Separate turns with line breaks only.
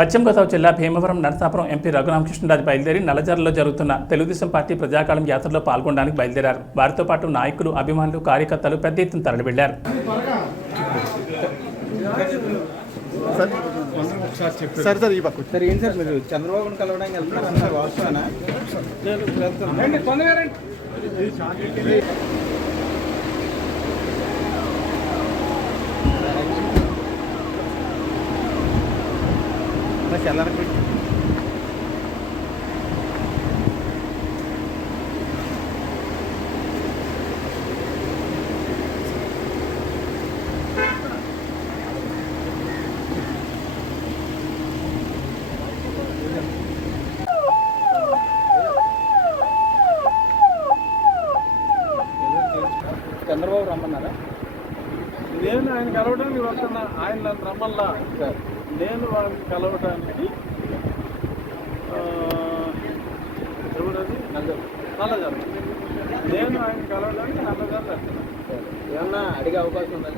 పశ్చిమ గోదావరి జిల్లా భీమవరం నరసాపురం ఎంపీ రఘురామకృష్ణరాజు బయలుదేరి నల్లజర్లలో జరుగుతున్న తెలుగుదేశం పార్టీ ప్రజాకాలం యాత్రలో పాల్గొనడానికి బయలుదేరారు. వారితో పాటు నాయకులు అభిమానులు కార్యకర్తలు పెద్ద ఎత్తున తరలివెళ్ళారు
సరే సార్ ఈ పక్క
సార్ ఏంటి సార్ మీరు చంద్రబాబుని కలవడానికి వెళ్తున్నారు? వాస్తవేనా? నేను వెళ్తున్నాను
చల్లరకు
చంద్రబాబు రమ్మన్నారా
నేను ఆయన కలవడానికి వస్తున్నా ఆయన నన్ను రమ్మల్లా. నేను వాళ్ళని కలవడానికి ఆ, ఎవరది?
నలుగురు
నల్లజాల నేను ఆయన కలవడానికి నల్లజాల
ఏమన్నా అడిగే అవకాశం ఉందా?